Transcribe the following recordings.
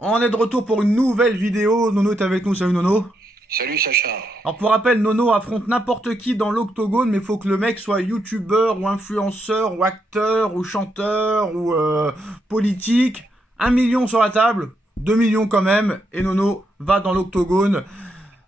On est de retour pour une nouvelle vidéo. Nono est avec nous. Salut Nono. Salut Sacha. Alors pour rappel, Nono affronte n'importe qui dans l'octogone, mais il faut que le mec soit youtubeur ou influenceur ou acteur ou chanteur ou politique. 1 million sur la table, 2 millions quand même, et Nono va dans l'octogone.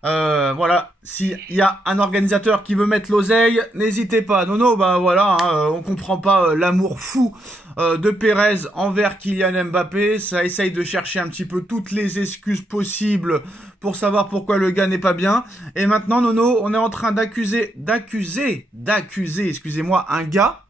Voilà, s'il y a un organisateur qui veut mettre l'oseille, n'hésitez pas. Nono, bah voilà, on comprend pas l'amour fou de Pérez envers Kylian Mbappé. Ça essaye de chercher un petit peu toutes les excuses possibles pour savoir pourquoi le gars n'est pas bien. Et maintenant, Nono, on est en train d'accuser, excusez-moi, un gars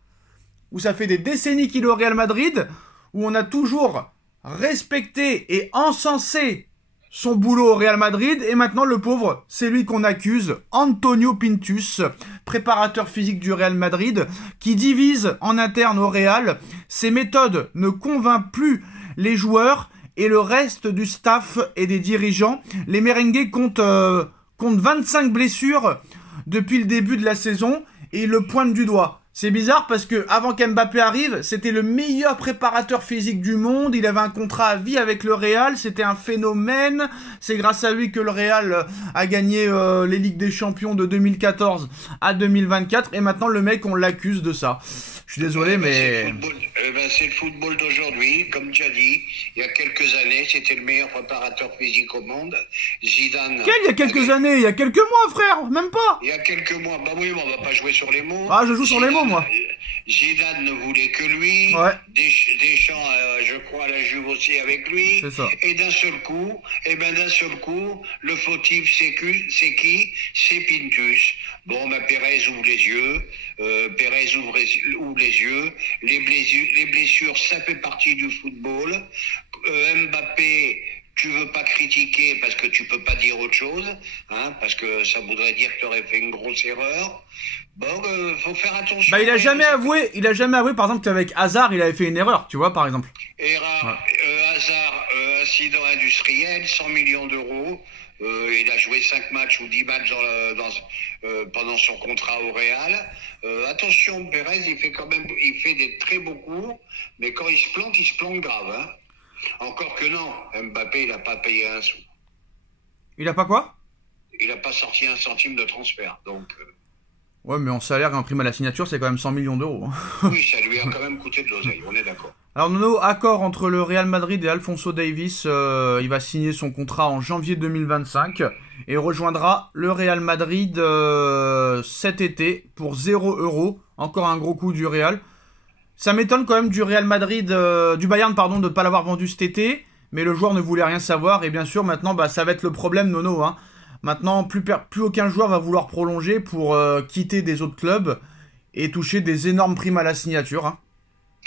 où ça fait des décennies qu'il est au Real Madrid, où on a toujours respecté et encensé son boulot au Real Madrid, et maintenant le pauvre, c'est lui qu'on accuse, Antonio Pintus, préparateur physique du Real Madrid, qui divise en interne au Real. Ses méthodes ne convainquent plus les joueurs et le reste du staff et des dirigeants. Les merengues comptent 25 blessures depuis le début de la saison, et ils le pointent du doigt. C'est bizarre parce que avant qu'Mbappé arrive, c'était le meilleur préparateur physique du monde. Il avait un contrat à vie avec le Real. C'était un phénomène. C'est grâce à lui que le Real a gagné les Ligues des Champions de 2014 à 2024. Et maintenant, le mec, on l'accuse de ça. Je suis désolé, mais... C'est le football d'aujourd'hui. Comme tu as dit, il y a quelques années, c'était le meilleur préparateur physique au monde. Zidane... Il y a quelques années? Il y a quelques mois, frère. Même pas. Il y a quelques mois. Bah oui, mais on va pas jouer sur les mots. Ah, je joue sur les mots, moi. Zidane ne voulait que lui. Ouais. Deschamps, je crois, la Juve aussi avec lui. C'est ça. Et d'un seul coup, le fautif, c'est qui? C'est Pintus. Bon, bah, Pérez ouvre les yeux. Pérez ouvre les yeux. Les blessures, ça fait partie du football. Mbappé, tu veux pas critiquer parce que tu peux pas dire autre chose, hein, parce que ça voudrait dire que tu aurais fait une grosse erreur. Bon, faut faire attention. Bah, il a jamais avoué, par exemple, qu'avec Hazard, il avait fait une erreur, tu vois, par exemple. Hazard, incident industriel, 100 millions d'euros. Il a joué 5 matchs ou 10 matchs pendant son contrat au Real. Attention, Pérez, il fait des très beaux coups, mais quand il se plante grave, hein. Encore que non, Mbappé, il n'a pas payé un sou. Il a pas quoi? Il n'a pas sorti un centime de transfert, donc... Ouais, mais en salaire, un prime à la signature, c'est quand même 100 millions d'euros. Oui, ça lui a quand même coûté de l'oseille, on est d'accord. Alors, Nono, accord entre le Real Madrid et Alphonso Davies. Il va signer son contrat en janvier 2025 et rejoindra le Real Madrid cet été pour 0 €. Encore un gros coup du Real. Ça m'étonne quand même du Real Madrid, du Bayern, pardon, de ne pas l'avoir vendu cet été. Mais le joueur ne voulait rien savoir. Et bien sûr, maintenant, bah, ça va être le problème, Nono, hein. Maintenant, plus aucun joueur va vouloir prolonger pour quitter des autres clubs et toucher des énormes primes à la signature, hein.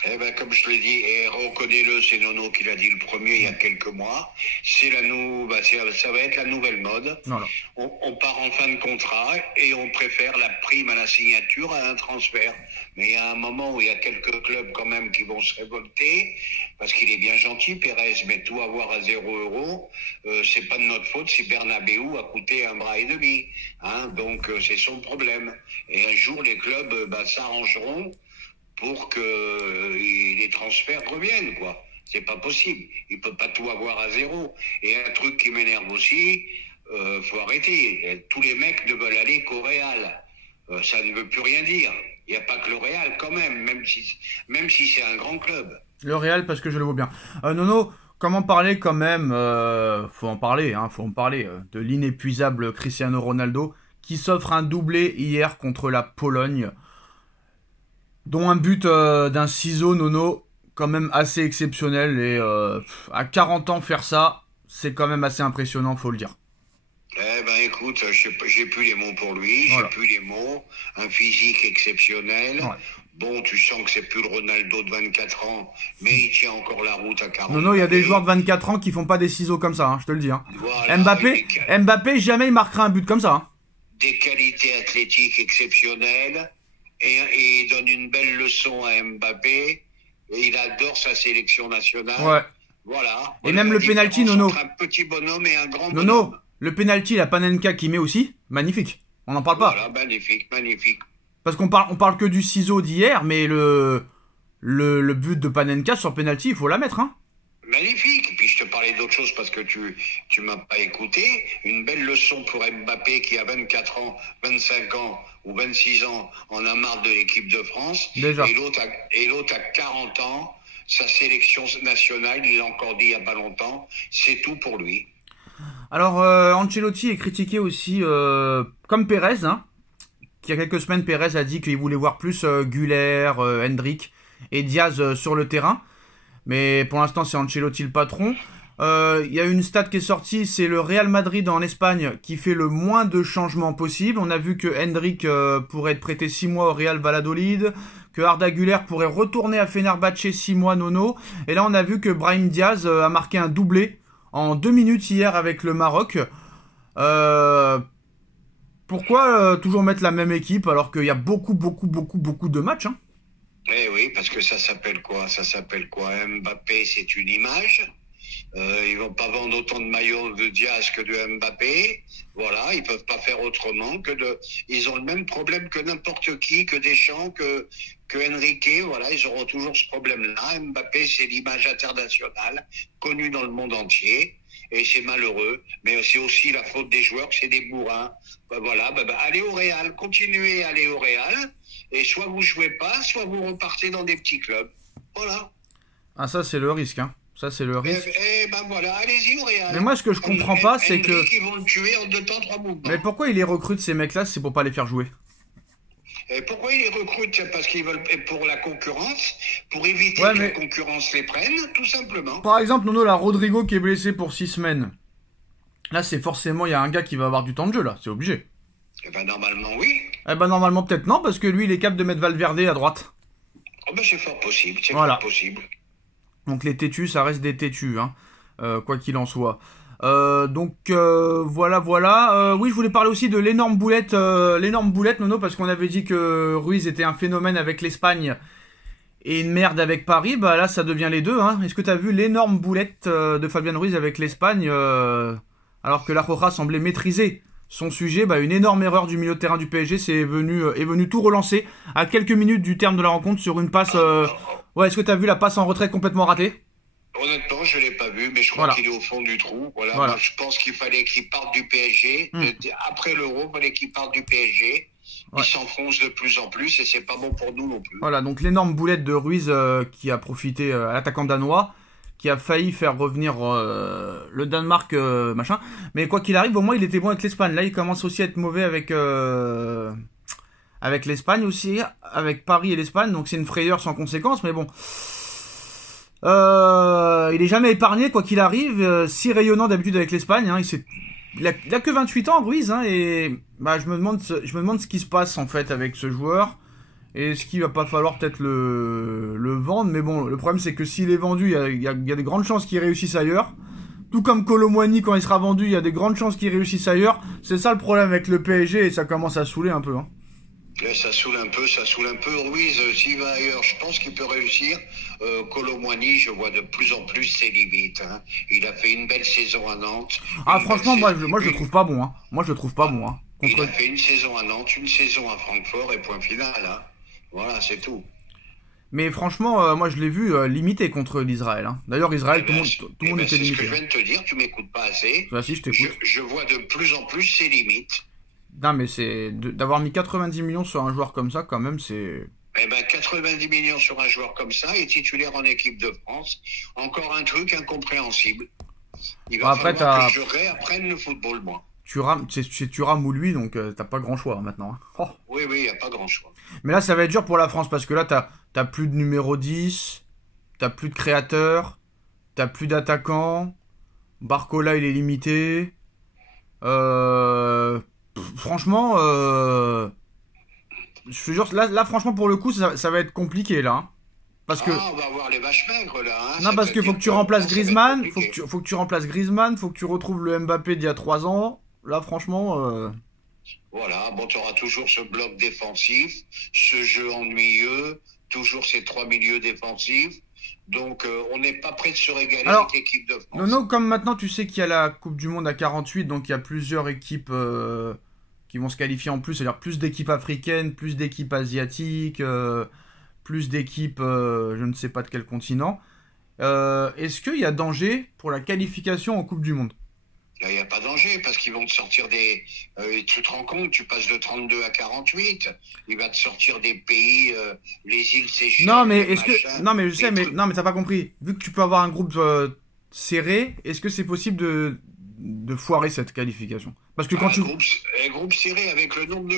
Eh ben, comme je te l'ai dit, et reconnais-le, c'est Nono qui l'a dit le premier il y a quelques mois, ça va être la nouvelle mode. Voilà. On part en fin de contrat et on préfère la prime à la signature à un transfert. Mais il y a un moment où il y a quelques clubs quand même qui vont se révolter, parce qu'il est bien gentil, Pérez, mais tout avoir à 0 €, c'est pas de notre faute si Bernabeu a coûté 1,5 bras. Hein, donc c'est son problème. Et un jour, les clubs s'arrangeront pour que les transferts reviennent, quoi. C'est pas possible. Il peut pas tout avoir à 0. Et un truc qui m'énerve aussi, faut arrêter. Tous les mecs ne veulent aller qu'au Real. Ça ne veut plus rien dire. Il n'y a pas que le Real, quand même si c'est un grand club. Le Real, parce que je le vois bien. Nono, comment parler quand même, faut en parler, de l'inépuisable Cristiano Ronaldo, qui s'offre un doublé hier contre la Pologne, dont un but d'un ciseau, Nono, quand même assez exceptionnel. Et à 40 ans faire ça, c'est quand même assez impressionnant, faut le dire. Eh ben écoute, j'ai plus les mots pour lui, Voilà. j'ai plus les mots. Un physique exceptionnel. Ouais. Bon, tu sens que c'est plus le Ronaldo de 24 ans, mais il tient encore la route à 40 ans. Nono, il y a des joueurs de 24 ans qui font pas des ciseaux comme ça, hein, je te le dis. Hein. Voilà, Mbappé, jamais il marquera un but comme ça. Hein. des qualités athlétiques exceptionnelles, et il donne une belle leçon à Mbappé, et il adore sa sélection nationale. Ouais. Voilà. Et même le penalty, Nono. Entre un petit bonhomme et un grand Nono, bonhomme. le penalty, la Panenka qui met aussi, magnifique. On n'en parle pas. Voilà, magnifique, magnifique. Parce qu'on parle que du ciseau d'hier, mais le but de Panenka sur penalty, il faut la mettre, hein. Magnifique. Et puis je te parlais d'autre chose parce que tu m'as pas écouté. Une belle leçon pour Mbappé qui a 24 ans, 25 ans ou 26 ans en a marre de l'équipe de France. Déjà. Et l'autre a 40 ans. Sa sélection nationale, il l'a encore dit il y a pas longtemps, c'est tout pour lui. Alors, Ancelotti est critiqué aussi, comme Pérez, hein. Il y a quelques semaines, Pérez a dit qu'il voulait voir plus Güler, Hendrick et Diaz sur le terrain. Mais pour l'instant, c'est Ancelotti le patron. Il y a une stat qui est sortie, c'est le Real Madrid en Espagne qui fait le moins de changements possible. On a vu que Hendrick pourrait être prêté 6 mois au Real Valladolid, que Arda Güler pourrait retourner à Fenerbahçe 6 mois nono. Et là, on a vu que Brahim Diaz a marqué un doublé en 2 minutes hier avec le Maroc. Pourquoi toujours mettre la même équipe alors qu'il y a beaucoup de matchs, hein? Eh oui, parce que ça s'appelle quoi? Ça s'appelle quoi? Mbappé, c'est une image. Ils vont pas vendre autant de maillots de Diaz que de Mbappé. Voilà, ils peuvent pas faire autrement que de. Ils ont le même problème que n'importe qui, que Deschamps, que Enrique. Voilà, ils auront toujours ce problème-là. Mbappé, c'est l'image internationale, connue dans le monde entier. Et c'est malheureux, mais c'est aussi la faute des joueurs, c'est des bourrins. Voilà, allez au Real, continuez à aller au Real, et soit vous jouez pas, soit vous repartez dans des petits clubs. Voilà. Ah, ça, c'est le risque, hein. Ça, c'est le risque. Et ben voilà, allez-y au Real. Mais moi, ce que je comprends pas, c'est que... Ils vont le tuer en 2 temps, 3 mouvements. Mais pourquoi il les recrute, ces mecs-là, si c'est pour pas les faire jouer? Et pourquoi ils les recrutent? Parce qu'ils veulent, pour la concurrence, pour éviter que la concurrence les prenne, tout simplement. Par exemple, Nono, là, Rodrigo qui est blessé pour 6 semaines. Là, c'est forcément, il y a un gars qui va avoir du temps de jeu, là, c'est obligé. Eh ben normalement, oui. Eh ben normalement, peut-être non, parce que lui, il est capable de mettre Valverde à droite. Oh ben c'est fort possible, c'est voilà. fort possible. Donc les têtus, ça reste des têtus, hein, quoi qu'il en soit. Voilà. Oui, je voulais parler aussi de l'énorme boulette, Nono, parce qu'on avait dit que Ruiz était un phénomène avec l'Espagne et une merde avec Paris. Bah là, ça devient les deux, hein. Est-ce que t'as vu l'énorme boulette de Fabian Ruiz avec l'Espagne, alors que la Roja semblait maîtriser son sujet? Bah, une énorme erreur du milieu de terrain du PSG est venu tout relancer à quelques minutes du terme de la rencontre sur une passe. Ouais, est-ce que t'as vu la passe en retrait complètement ratée? Honnêtement, je l'ai pas vu, mais je crois qu'il est au fond du trou. Voilà. Moi, je pense qu'il fallait qu'il parte du PSG. Après l'Euro, il fallait qu'il parte du PSG. Ouais. Il s'enfonce de plus en plus et c'est pas bon pour nous non plus. Voilà, donc l'énorme boulette de Ruiz qui a profité à l'attaquant danois, qui a failli faire revenir le Danemark, machin. Mais quoi qu'il arrive, au moins il était bon avec l'Espagne. Là, il commence aussi à être mauvais avec l'Espagne aussi, avec Paris et l'Espagne. Donc c'est une frayeur sans conséquence, mais bon. Il est jamais épargné, quoi qu'il arrive. Si rayonnant d'habitude avec l'Espagne, hein, il a que 28 ans, Ruiz, hein, et bah, je me demande ce qui se passe en fait avec ce joueur. Et ce qu'il va pas falloir peut-être le vendre, mais bon, le problème c'est que s'il est vendu, il y a des grandes chances qu'il réussisse ailleurs. Tout comme Kolo Muani, quand il sera vendu, il y a des grandes chances qu'il réussisse ailleurs. C'est ça le problème avec le PSG et ça commence à saouler un peu, hein. Ça saoule un peu. Ruiz, s'il va ailleurs, je pense qu'il peut réussir. Kolo Muani, je vois de plus en plus ses limites, hein. Il a fait une belle saison à Nantes. Ah, franchement, moi je le trouve pas bon, hein. Il a fait une saison à Nantes, une saison à Francfort et point final, hein. Voilà, c'est tout. Mais franchement, moi je l'ai vu limité contre l'Israël, hein. D'ailleurs, Israël, tout le monde était limité. C'est ce que je viens de te dire, tu m'écoutes pas assez. Bah si, je t'écoute. Je vois de plus en plus ses limites. Non, mais c'est d'avoir mis 90 millions sur un joueur comme ça, quand même, c'est... Eh ben, 90 millions sur un joueur comme ça, et titulaire en équipe de France. Encore un truc incompréhensible. Il va falloir que je réapprenne le football, moi. C'est Thuram ou lui, donc t'as pas grand choix maintenant, hein. Oh. Oui, il n'y a pas grand choix. Mais là, ça va être dur pour la France, parce que là, t'as plus de numéro 10, t'as plus de créateur, t'as plus d'attaquant, Barcola, il est limité. Franchement, je te jure, là, franchement, pour le coup, ça va être compliqué, là, hein. Parce que... on va voir les vaches maigres, là, hein. Non, parce qu'il faut que tu remplaces Griezmann, faut que tu remplaces Griezmann, faut que tu retrouves le Mbappé d'il y a 3 ans. Là, franchement... Voilà, bon, tu auras toujours ce bloc défensif, ce jeu ennuyeux, toujours ces 3 milieux défensifs. Donc, on n'est pas prêt de se régaler avec l'équipe de France. Non, comme maintenant, tu sais qu'il y a la Coupe du Monde à 48, donc il y a plusieurs équipes qui vont se qualifier en plus, c'est-à-dire plus d'équipes africaines, plus d'équipes asiatiques, plus d'équipes, je ne sais pas de quel continent. Est-ce qu'il y a danger pour la qualification en Coupe du Monde? Là, il n'y a pas danger parce qu'ils vont te sortir des. Tu te rends compte, tu passes de 32 à 48. Il va te sortir des pays, les îles Seychelles. Non, mais est-ce que. machin, Non, mais je sais, des mais trucs. non, mais t'as pas compris. Vu que tu peux avoir un groupe serré, est-ce que c'est possible de foirer cette qualification? Parce que quand tu. Un groupe serré avec le nombre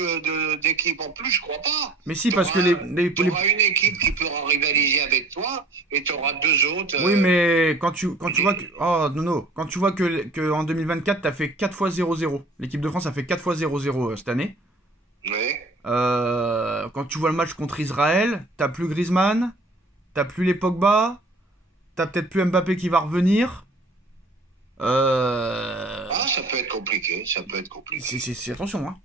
d'équipes en plus, je crois pas. Mais si, Tu parce que auras une équipe qui pourra rivaliser avec toi et tu auras deux autres. Oui, mais quand tu vois que. Oh, non, non. Quand tu vois que en 2024, t'as fait 4 fois 0-0. L'équipe de France a fait 4 fois 0-0 cette année. Ouais. Quand tu vois le match contre Israël, t'as plus Griezmann, t'as plus les Pogba, t'as peut-être plus Mbappé qui va revenir. Ah, ça peut être compliqué, ça peut être compliqué. Attention, hein.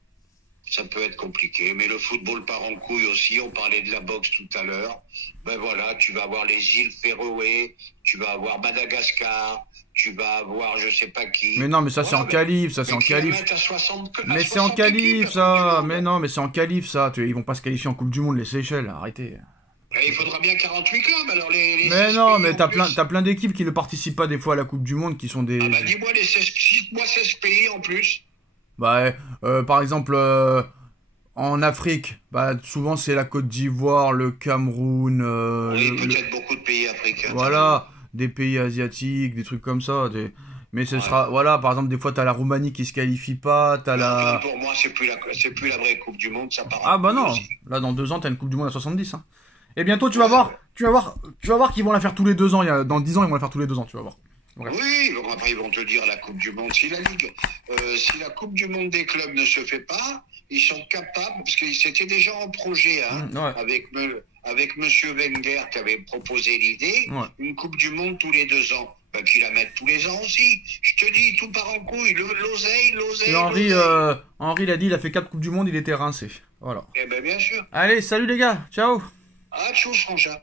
Ça peut être compliqué, mais le football part en couille aussi. On parlait de la boxe tout à l'heure. Ben voilà, tu vas avoir les îles Féroé, tu vas avoir Madagascar, tu vas avoir je sais pas qui. Mais non, mais ça c'est Voilà, en qualif, ça c'est mais en qui la qualif. mettent à 60, à Mais c'est en 60 qualif équipes, la Coupe du ça. Monde. Mais non, mais c'est en qualif ça. Ils vont pas se qualifier en Coupe du Monde les Seychelles. Arrêtez. Et il faudra bien 48 clubs, alors les Mais 16 non, pays mais en t'as plus. plein d'équipes qui ne participent pas des fois à la Coupe du Monde, qui sont des. Ah bah dis-moi les 16, cite-moi 16 pays en plus. Bah, par exemple, en Afrique, bah souvent c'est la Côte d'Ivoire, le Cameroun, Oui, peut-être beaucoup de pays africains, t'as raison. voilà, des pays asiatiques, des trucs comme ça. Mais ce Ouais. sera, voilà, par exemple, des fois t'as la Roumanie qui se qualifie pas, t'as Mais enfin, la. pour moi, c'est plus la vraie Coupe du Monde, ça part en Ah bah couille non, aussi. là dans 2 ans t'as une Coupe du Monde à 70. Hein. Et bientôt Ouais. tu vas voir qu'ils vont la faire tous les 2 ans. Dans 10 ans ils vont la faire tous les 2 ans, tu vas voir. Bref. Oui, bon, après ils vont te dire la Coupe du Monde. Si la Coupe du Monde des clubs ne se fait pas, ils sont capables, parce que c'était déjà en projet, hein, Ouais, avec Monsieur Wenger qui avait proposé l'idée, ouais. une Coupe du Monde tous les 2 ans. Ben, qu'ils la mettent tous les ans aussi. Je te dis, tout part en couille. L'oseille, Et l'oseille, l'oseille. Henri l'a dit, il a fait 4 Coupes du Monde, il était rincé. Voilà. Eh ben bien sûr. Allez, salut les gars, ciao. Ah, tchuss, frangin.